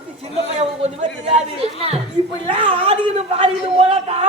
பத்தி சின்ன பையன் கொஞ்சமே தெரியாது. இப்ப எல்லாம் ஆடிக்கிட்டு பாடிக்கிட்டு போனாக்கா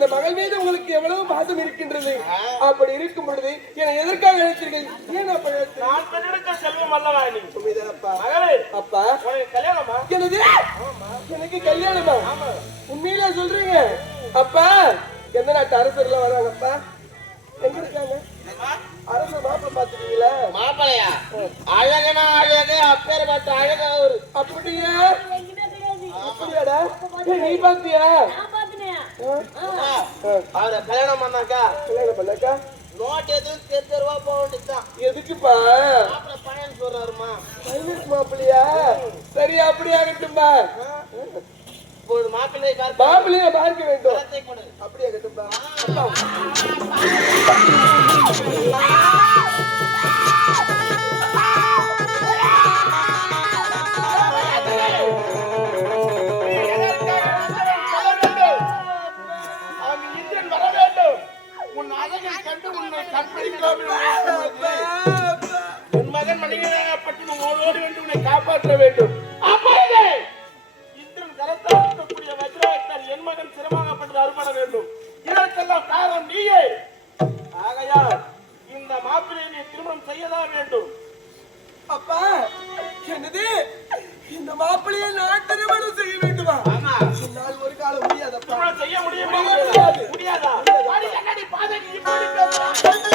இந்த மகள் மீது உங்களுக்கு எவ்வளவு பாசம் இருக்கின்றது? அப்படி இருக்கும் பொழுது என்னை எதற்காக அழைத்தீர்கள்? ஏன் அப்ப அழைத்தீர்கள்? நான் பெற்றெடுத்த செல்வம் அல்லவா நீ? சுமிதரப்பா மகளே அப்பா. கல்யாணமா? எனது? எனக்கு கல்யாணமா? உண்மையில சொல்றீங்க. அப்பா எந்த நாட்டு அரசர்லாம் வராங்கப்பா? எங்க இருக்காங்க அரசர் மாப்பிள்ள பாத்துருக்கீங்களா மாப்பிளையா? அழகனா அழகு அப்பேர் பார்த்த அழகா ஒரு அப்படியா? அப்படியாடா? நீ பாத்தியா அவரை கல்யாணம் பண்ணாக்கா? கல்யாணம் பண்ணாக்கா? நோட் எதுவும் தெரு தெருவா போக வேண்டியதுதான். எதுக்குப்பா? மாப்பிள்ள பையன் சொல்றாருமா. பைலட் மாப்பிள்ளையா? சரி அப்படி ஆகட்டும்பா. இப்பொழுது மாப்பிள்ளை கால் மாப்பிள்ளைய பார்க்க வேண்டும். அப்படி ஆகட்டும்பா. உன் அழகை கண்டு உன்னை கற்பழிக்காமல் உன் மகன் மணிகளாகப்பட்டு உன் ஓடோடி வந்து உன்னை காப்பாற்ற வேண்டும். இந்திரன் கரத்தால் இருக்கக்கூடிய வஜ்ராயத்தால் என் மகன் சிரமமாகப்பட்டது அறுபட வேண்டும். இதற்கெல்லாம் காரணம் நீயே. ஆகையால் இந்த மாப்பிள்ளையை நீ திருமணம் செய்யதான் வேண்டும். அப்பா என்னது? இந்த மாப்பிள்ளையை நான் திருமணம் செய்ய வேண்டுமா? ஆமா. என்னால் ஒரு காலம் முடியாதப்பா. செய்ய முடியுமா? முடியாது. முடியாதா. நீ இப்படி பேசுற?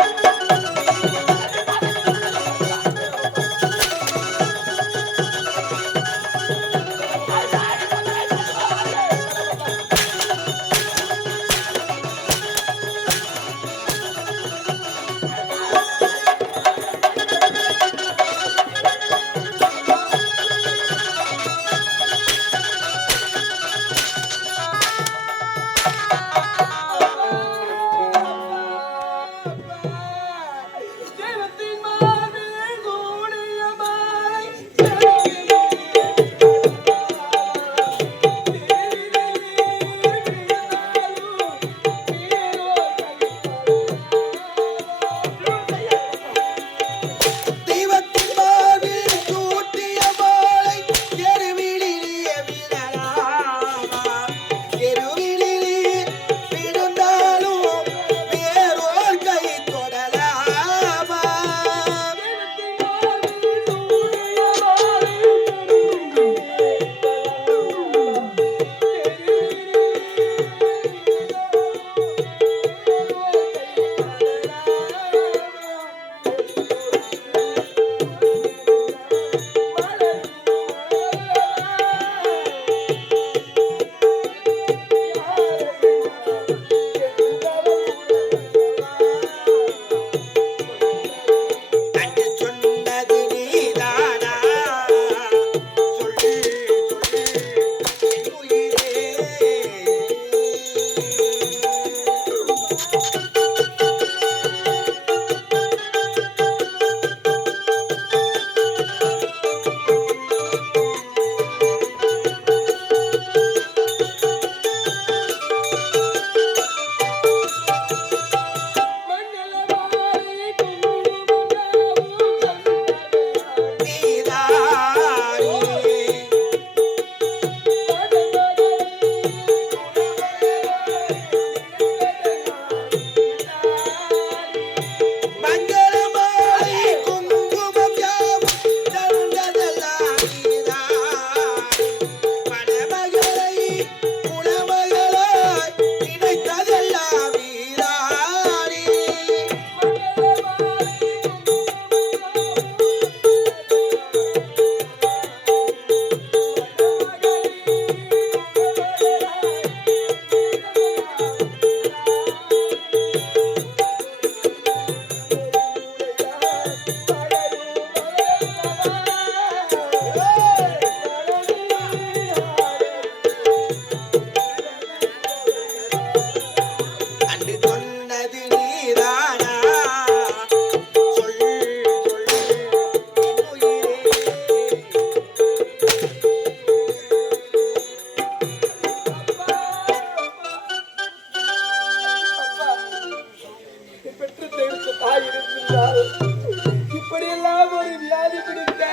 இப்படியெல்லாம் ஒரு வியாதி பிடித்த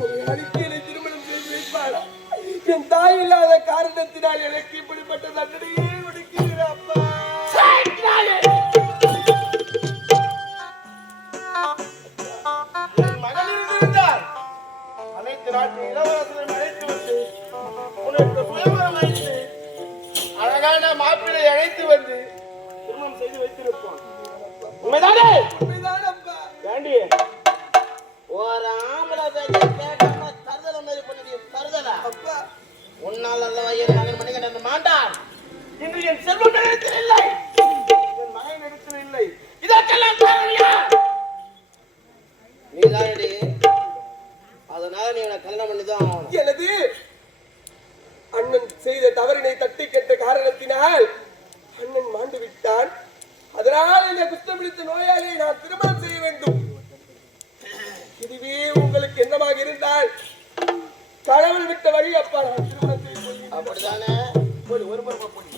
ஒரு அறிக்கையில திருமணம் செய்து வைப்பாரா தாய் இல்லாத காரணத்தினால் எனக்கு இப்படிப்பட்ட தண்டனையே ஒடுக்கிறேன் அப்பா. அழகான மாப்பிளை அழைத்து வந்து திருமணம் செய்து வைத்திருப்பான். உண்மைதானே? ஏண்டி? ஒரு ஆம்பளை கேட்காம தருதல மாதிரி பண்ணி தருதலா. அப்பா. உன்னால் அல்லவா என் மகன் மணிகண்டன் மாண்டான். இன்று என் செல்வம் இடத்தில் இல்லை. என் மகன் இடத்தில் இல்லை. இதற்கெல்லாம் காரணம் நீதானடி அதனால நீ இவனை கல்யாணம் பண்ணிதான் ஆகணும். எனது அண்ணன் செய்த தவறினை தட்டி கேட்ட காரணத்தினால் அண்ணன் மாண்டு விட்டான். அதனால் இந்த குஷ்டம் பிடித்த நோயாளியை நான் திருமணம் செய்ய வேண்டும். இதுவே உங்களுக்கு என்னமாக இருந்தால் கடவுள் விட்ட வழி அப்பா நான் திருமணம் செய்ய. அப்படிதானே? போடு ஒரு முறை போடு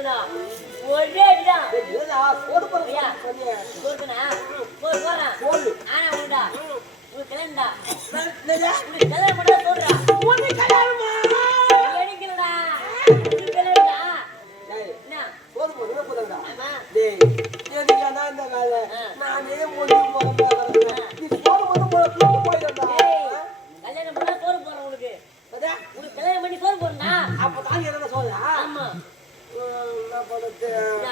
செத்துக்கா ஒரே அடிதான் ஐயா, போட்டுனா? போடு, போடுறேன். ஆனா உண்டா? உனக்கு கல்யாணம்டா. உனக்கு கல்யாணம் பண்ணா சொல்றா. எடுக்கலடா. உனக்கு கல்யாணம்டா. என்ன? ஆமா. ஏய், கல்யாணம் பண்ணா சோறு போடுறேன் உனக்கு. உனக்கு கல்யாணம் பண்ணி சோறு போடுறேன்டா. ஆமா. என்ன?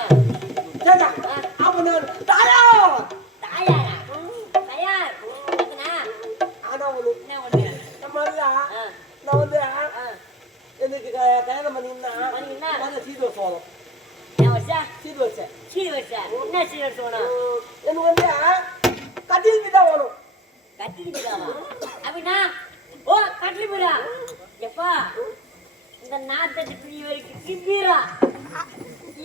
தாயாரா? தயார். ஆ, நான் வந்து எனக்கு கல்யாணம் பண்ணியிருந்தா பண்ணியிருந்தா? நல்ல சீர் வச்சு வரும் என் வருஷா? வச்சு என்ன சீர் வருஷம் எனக்கு வந்து கட்டில் தான் வரும் அப்படின்னா, ஓ, கட்லி எப்பா, இந்த நாத்தட்டு பிடி கிம்பீரா.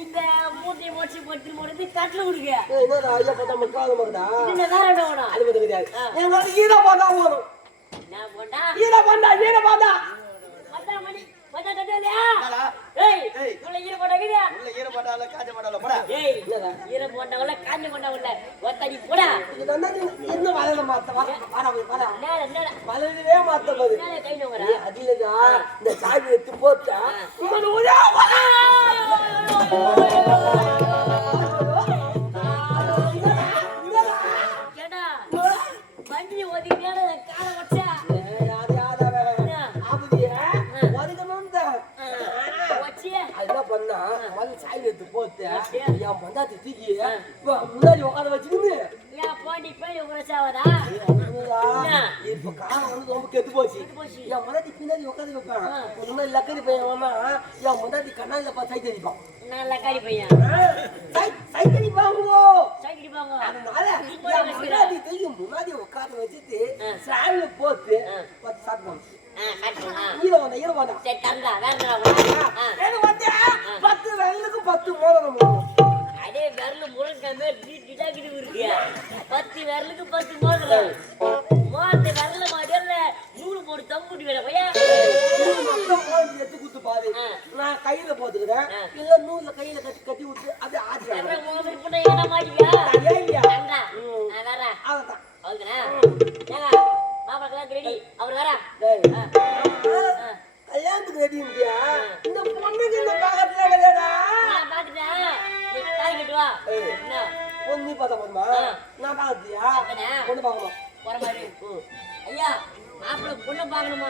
இந்த மூட்டையை முடிச்சு போட்டு போடுறது கட்டில கொடுக்க என்னடா ஐயா பார்த்தா இந்த வேற என்ன வேணும். அது மட்டும் கிடையாது ஈர போட்டா? ஈர ஈர பத்தா மணி பத்தா என்னடா? ஏய். உள்ள ஈர போட்டாக்கிறியா உள்ள ஈரப்பட்டால காஞ்ச மாட்டால போடா. ஏய் என்னடா? ஈர போட்டவங்கள காஞ்ச போட்டவங்கள ஒத்தடி போடா. இது தானே இன்னும் வளர மாத்த வர வர வர நேர நேர வளரவே மாத்த பாரு. நேர கை நோங்கடா இந்த சாவி எடுத்து போட்டா ஏடா வண்டி பண்ணா? வந்து சாவி போத்து என் பொண்டாட்டி தூக்கி முன்னாடி உட்கார வச்சுக்கின்னு. போய் உங்களை சாவதா? இப்ப காலம் வந்து ரொம்ப கெட்டு போச்சு. என் முன்னாடி பின்னாடி உட்காந்து வைப்பான் முன்னாடி லக்கரி பையன் என் முன்னாடி கண்ணாடியில பார்த்து சைட் அடிப்பான். நான் லக்காரி பையன்? சைட் அடிப்பாங்கோ. அதனால முன்னாடி தூக்கி முன்னாடி உட்கார வச்சுட்டு சாவில போட்டு ஆ. இல்ல நூல்ல கையில கட்டி கட்டி விட்டு அப்படியே ஆச்சு இல்லையா? அவர். ஆ. கல்யாணத்துக்கு ரெடி இருக்கியா? இந்த பொண்ணுக்கு இந்த பாக்கத்துல கிடையாதா? பொண்ணு பார்த்தா போதுமா. நான் பாக்கத்தியா. பொண்ணு பார்க்கணும்? போற மாதிரி. ஐயா மாப்பிள்ளை பொண்ணை பார்க்கணுமா?